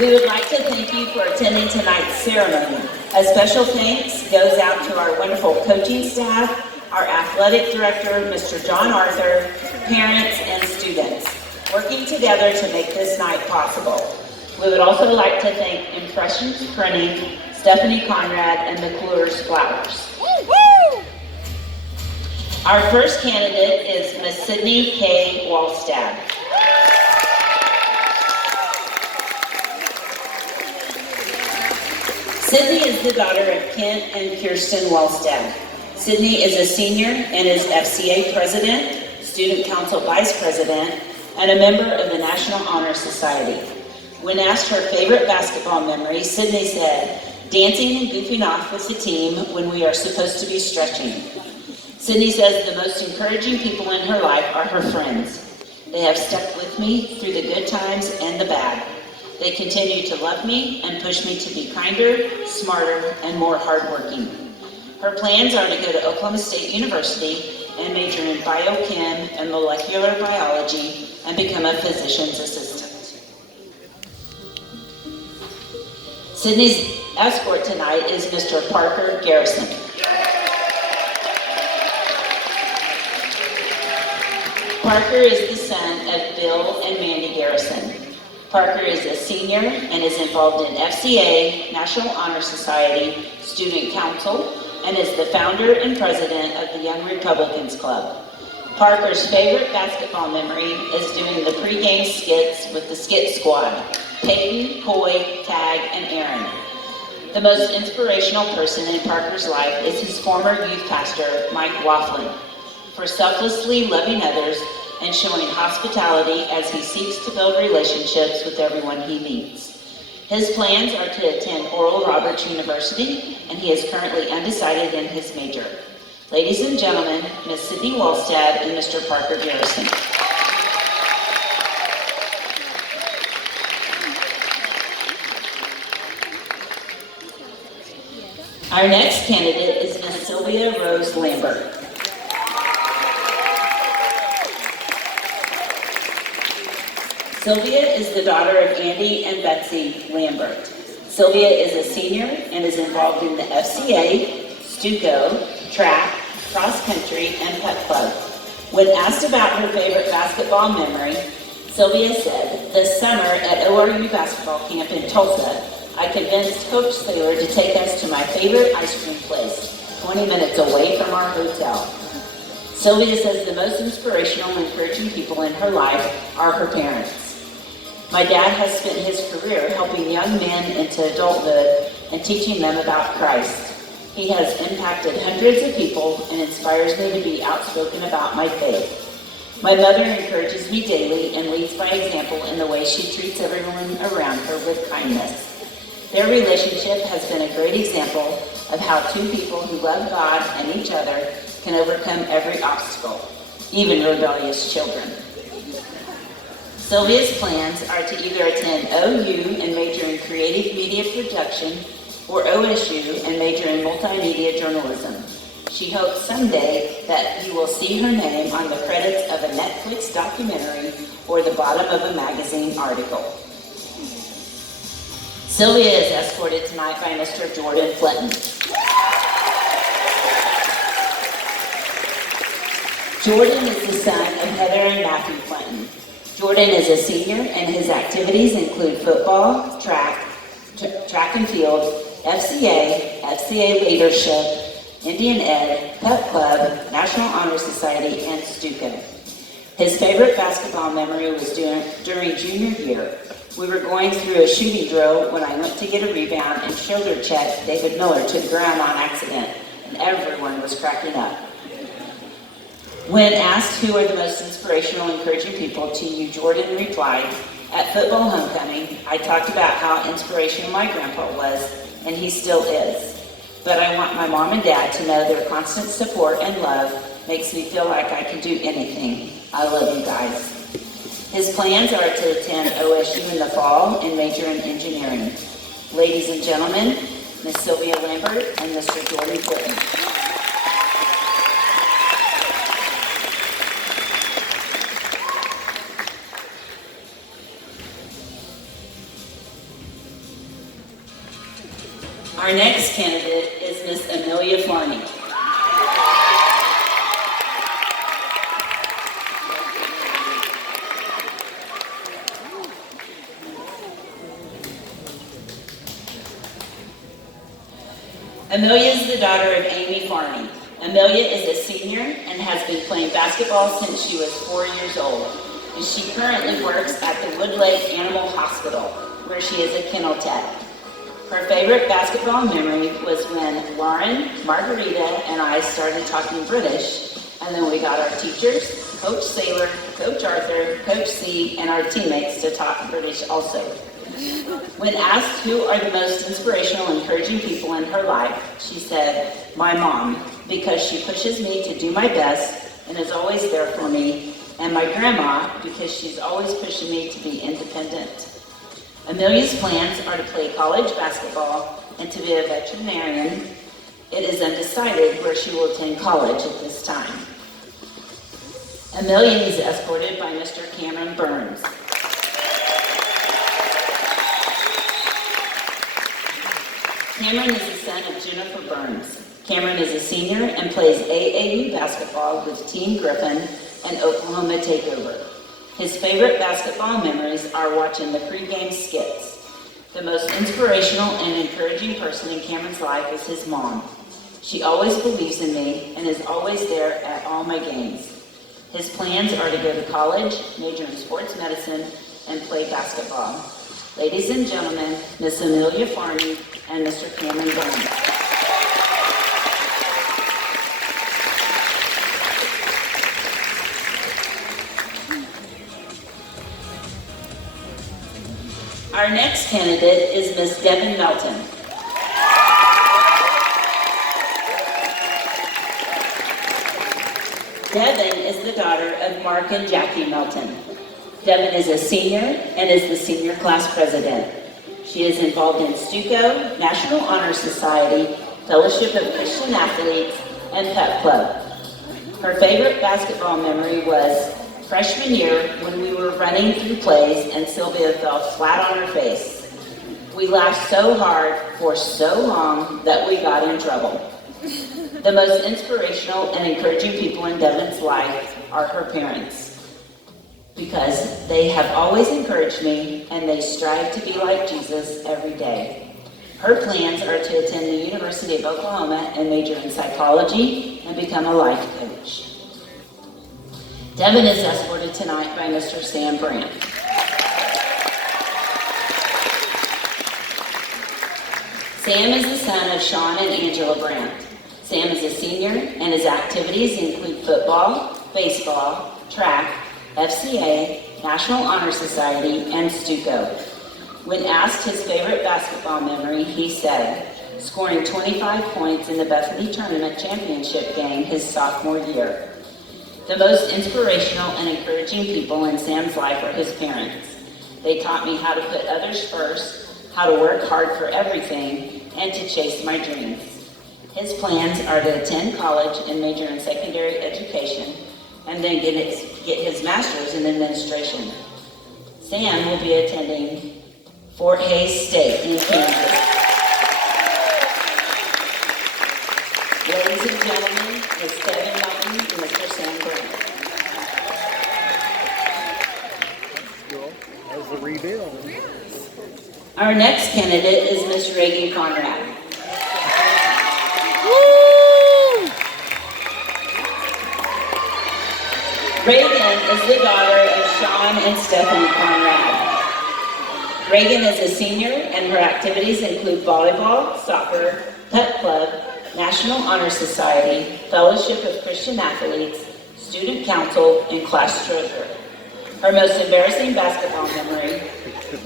We would like to thank you for attending tonight's ceremony. A special thanks goes out to our wonderful coaching staff, our athletic director, Mr. John Arthur, parents, and students, working together to make this night possible. We would also like to thank Impressions Printing, Stephanie Conrad, and McClure's Flowers. Our first candidate is Miss Sydney K. Wallstad. Sydney is the daughter of Kent and Kirsten Wallstad. Sydney is a senior and is FCA president, student council vice president, and a member of the National Honor Society. When asked her favorite basketball memory, Sydney said, dancing and goofing off with the team when we are supposed to be stretching. Sydney says the most encouraging people in her life are her friends. They have stuck with me through the good times and the bad. They continue to love me and push me to be kinder, smarter, and more hardworking. Her plans are to go to Oklahoma State University and major in biochem and molecular biology and become a physician's assistant. Sydney's escort tonight is Mr. Parker Garrison. Parker is the son of Bill and Mandy Garrison. Parker is a senior and is involved in FCA, National Honor Society, Student Council, and is the founder and president of the Young Republicans Club. Parker's favorite basketball memory is doing the pregame skits with the skit squad, Peyton, Coy, Tag, and Aaron. The most inspirational person in Parker's life is his former youth pastor, Mike Laughlin, for selflessly loving others and showing hospitality as he seeks to build relationships with everyone he meets. His plans are to attend Oral Roberts University, and he is currently undecided in his major. Ladies and gentlemen, Ms. Sydney Wallstad and Mr. Parker Garrison. Our next candidate is Ms. Sylvia Rose Lambert. Sylvia is the daughter of Andy and Betsy Lambert. Sylvia is a senior and is involved in the FCA, Stuco, track, cross country, and putt club. When asked about her favorite basketball memory, Sylvia said, this summer at ORU basketball camp in Tulsa, I convinced Coach Saylor to take us to my favorite ice cream place, 20 minutes away from our hotel. Sylvia says the most inspirational and encouraging people in her life are her parents. My dad has spent his career helping young men into adulthood and teaching them about Christ. He has impacted hundreds of people and inspires me to be outspoken about my faith. My mother encourages me daily and leads by example in the way she treats everyone around her with kindness. Their relationship has been a great example of how two people who love God and each other can overcome every obstacle, even rebellious children. Sylvia's plans are to either attend OU and major in creative media production or OSU and major in multimedia journalism. She hopes someday that you will see her name on the credits of a Netflix documentary or the bottom of a magazine article. Sylvia is escorted tonight by Mr. Jordan Flinton. Jordan is the son of Heather and Matthew Flinton. Jordan is a senior and his activities include football, track and field, FCA leadership, Indian Ed, Putt Club, National Honor Society, and Stuco. His favorite basketball memory was during junior year. We were going through a shooting drill when I went to get a rebound and shoulder checked David Miller to the ground on accident, and everyone was cracking up. When asked who are the most inspirational, encouraging people to you, Jordan replied, at football homecoming, I talked about how inspirational my grandpa was, and he still is. But I want my mom and dad to know their constant support and love makes me feel like I can do anything. I love you guys. His plans are to attend OSU in the fall and major in engineering. Ladies and gentlemen, Ms. Sylvia Lambert and Mr. Jordan Flinton. Our next candidate is Miss Amelia Farney. Amelia is the daughter of Amy Farney. Amelia is a senior and has been playing basketball since she was 4 years old. And she currently works at the Wood Lake Animal Hospital, where she is a kennel tech. Her favorite basketball memory was when Lauren, Margarita, and I started talking British, and then we got our teachers, Coach Saylor, Coach Arthur, Coach C, and our teammates to talk British also. When asked who are the most inspirational, encouraging people in her life, she said, my mom, because she pushes me to do my best and is always there for me, and my grandma, because she's always pushing me to be independent. Amelia's plans are to play college basketball and to be a veterinarian. It is undecided where she will attend college at this time. Amelia is escorted by Mr. Cameron Burns. Cameron is the son of Jennifer Burns. Cameron is a senior and plays AAU basketball with Team Griffin and Oklahoma Takeover. His favorite basketball memories are watching the pregame skits. The most inspirational and encouraging person in Cameron's life is his mom. She always believes in me and is always there at all my games. His plans are to go to college, major in sports medicine, and play basketball. Ladies and gentlemen, Miss Amelia Farney and Mr. Cameron Burns. Our next candidate is Miss Devin Melton. Devin is the daughter of Mark and Jackie Melton. Devin is a senior and is the senior class president. She is involved in STUCO, National Honor Society, Fellowship of Christian Athletes, and Pep Club. Her favorite basketball memory was freshman year when we were running through plays and Sylvia fell flat on her face. We laughed so hard for so long that we got in trouble. The most inspirational and encouraging people in Devin's life are her parents, because they have always encouraged me and they strive to be like Jesus every day. Her plans are to attend the University of Oklahoma and major in psychology and become a life coach. Devin is escorted tonight by Mr. Sam Brandt. Sam is the son of Sean and Angela Brandt. Sam is a senior and his activities include football, baseball, track, FCA, National Honor Society, and STUCO. When asked his favorite basketball memory, he said, scoring 25 points in the Bethany tournament championship game his sophomore year. The most inspirational and encouraging people in Sam's life are his parents. They taught me how to put others first, how to work hard for everything, and to chase my dreams. His plans are to attend college and major in secondary education, and then get his master's in administration. Sam will be attending Fort Hays State in Kansas. Ladies and gentlemen, it's Devin Melton and Mr. Sam Brandt. That was the reveal. Our next candidate is Miss Reagan Conrad. Reagan is the daughter of Sean and Stephanie Conrad. Reagan is a senior and her activities include volleyball, soccer, Pep Club, National Honor Society, Fellowship of Christian Athletes, Student Council, and class treasurer. Her most embarrassing basketball memory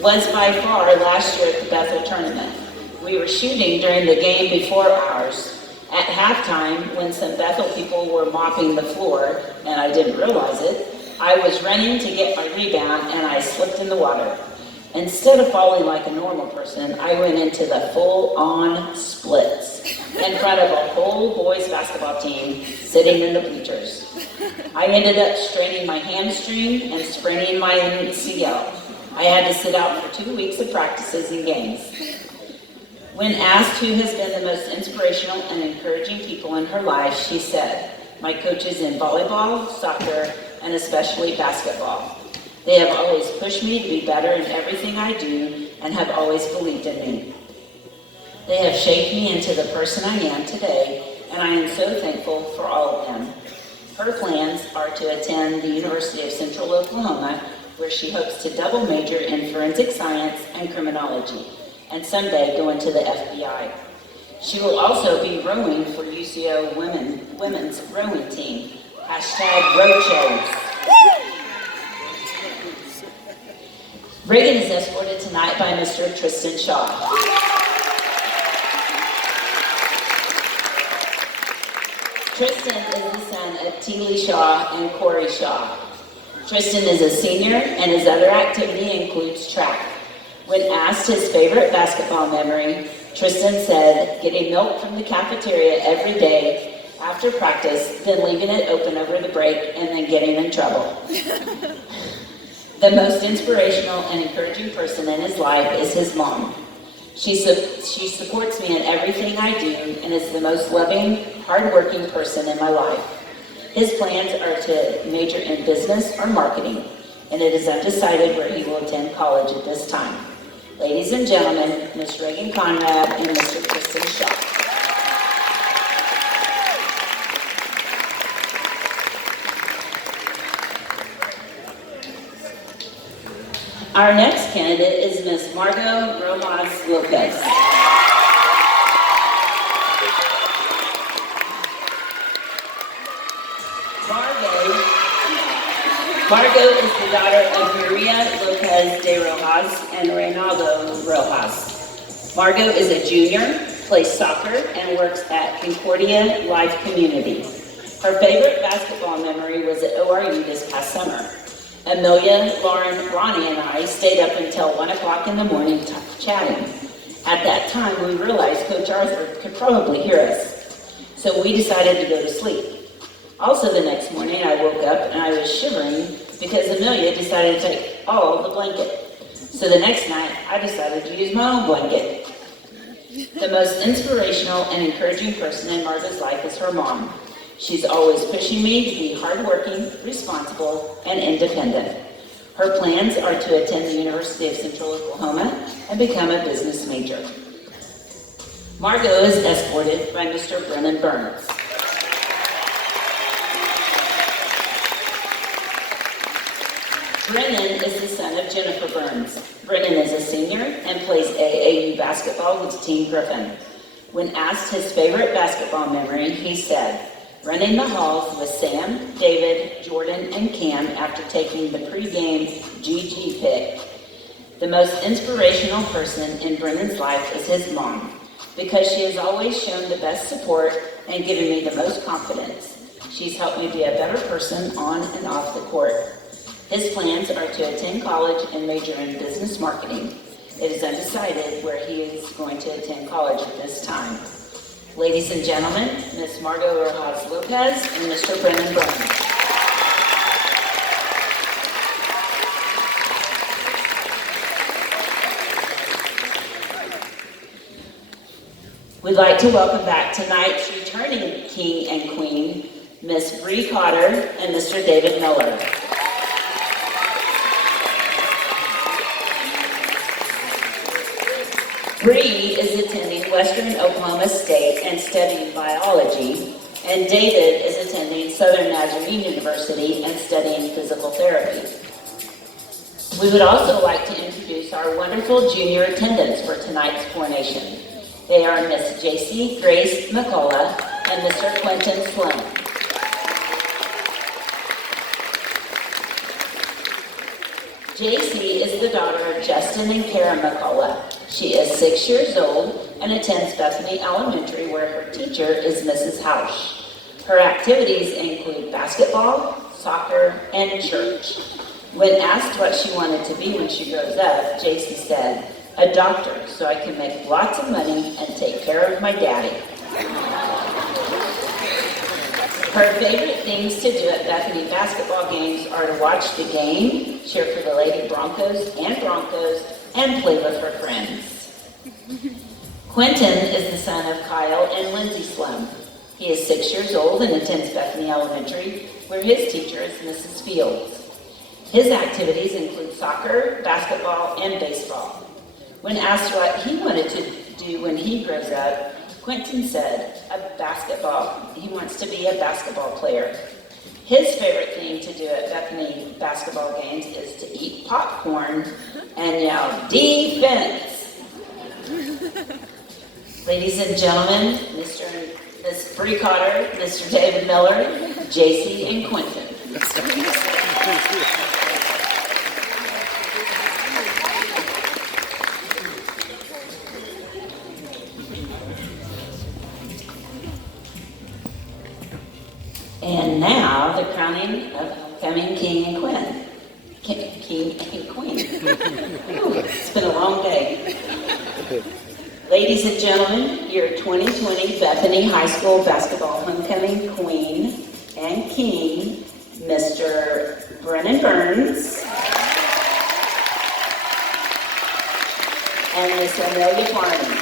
was by far last year at the Bethel tournament. We were shooting during the game before ours. At halftime, when some Bethel people were mopping the floor, and I didn't realize it, I was running to get my rebound and I slipped in the water. Instead of falling like a normal person, I went into the full-on splits in front of a whole boys basketball team sitting in the bleachers. I ended up straining my hamstring and spraining my MCL. I had to sit out for 2 weeks of practices and games. When asked who has been the most inspirational and encouraging people in her life, she said, "My coaches in volleyball, soccer, and especially basketball. They have always pushed me to be better in everything I do and have always believed in me. They have shaped me into the person I am today, and I am so thankful for all of them." Her plans are to attend the University of Central Oklahoma, where she hopes to double major in forensic science and criminology, and someday go into the FBI. She will also be rowing for UCO women's rowing team. #RowChase. Reagan is escorted tonight by Mr. Tristan Shaw. Tristan is the son of Teely Shaw and Corey Shaw. Tristan is a senior, and his other activity includes track. When asked his favorite basketball memory, Tristan said, "Getting milk from the cafeteria every day after practice, then leaving it open over the break, and then getting in trouble." The most inspirational and encouraging person in his life is his mom. She supports me in everything I do and is the most loving, hardworking person in my life. His plans are to major in business or marketing, and it is undecided where he will attend college at this time. Ladies and gentlemen, Ms. Reagan Conrad and Mr. Tristan Shaw. Our next candidate is Ms. Margot Rojas Lopez. Margot is the daughter of Maria Lopez de Rojas and Reynaldo Rojas. Margot is a junior, plays soccer, and works at Concordia Life Community. Her favorite basketball memory was at ORU this past summer. Amelia, Lauren, Ronnie, and I stayed up until 1 o'clock in the morning chatting. At that time, we realized Coach Arthur could probably hear us, so we decided to go to sleep. Also the next morning, I woke up and I was shivering because Amelia decided to take all the blanket. So the next night, I decided to use my own blanket. The most inspirational and encouraging person in Marga's life is her mom. She's always pushing me to be hardworking, responsible, and independent. Her plans are to attend the University of Central Oklahoma and become a business major. Margot is escorted by Mr. Brennan Burns. Brennan is the son of Jennifer Burns. Brennan is a senior and plays AAU basketball with Team Griffin. When asked his favorite basketball memory, he said, "Running the halls with Sam, David, Jordan, and Cam after taking the pregame GG pick." The most inspirational person in Brennan's life is his mom, because she has always shown the best support and given me the most confidence. She's helped me be a better person on and off the court. His plans are to attend college and major in business marketing. It is undecided where he is going to attend college at this time. Ladies and gentlemen, Ms. Margot Rojas Lopez and Mr. Brennan Burns. We'd like to welcome back tonight's returning king and queen, Ms. Bree Cotter and Mr. David Miller. Bree is attending Western Oklahoma State and studying biology, and David is attending Southern Nazarene University and studying physical therapy. We would also like to introduce our wonderful junior attendants for tonight's coronation. They are Miss J.C. Grace McCullough and Mr. Quentin Sloan. J.C. is the daughter of Justin and Kara McCullough. She is 6 years old and attends Bethany Elementary, where her teacher is Mrs. Hausch. Her activities include basketball, soccer, and church. When asked what she wanted to be when she grows up, J.C. said, "A doctor, so I can make lots of money and take care of my daddy." Her favorite things to do at Bethany basketball games are to watch the game, cheer for the Lady Broncos, and play with her friends. Quentin is the son of Kyle and Lindsay Slum. He is 6 years old and attends Bethany Elementary, where his teacher is Mrs. Fields. His activities include soccer, basketball, and baseball. When asked what he wanted to do when he grows up, Quentin said, he wants to be a basketball player. His favorite thing to do at Bethany basketball games is to eat popcorn and yell, "Defense!" Ladies and gentlemen, Mr. and Ms. Bree Cotter, Mr. David Miller, JC, and Quentin. And now, the crowning of coming King and Queen. King and Queen. Ooh, it's been a long day. Ladies and gentlemen, your 2020 Bethany High School Basketball Homecoming Queen and King, Mr. Brennan Burns and Miss Amelia Farney.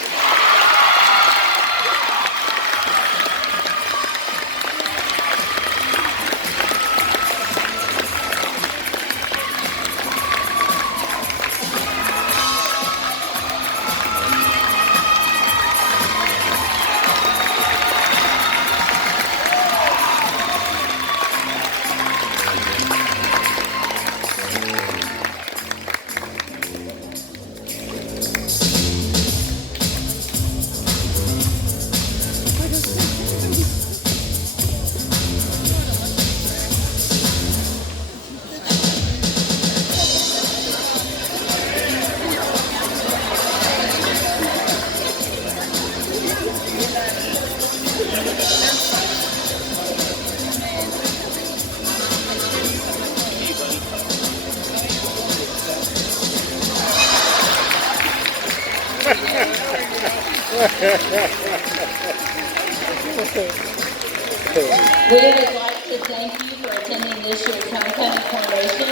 We would like to thank you for attending this year's homecoming coronation.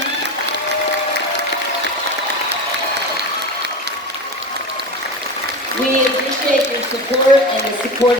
We appreciate your support and the support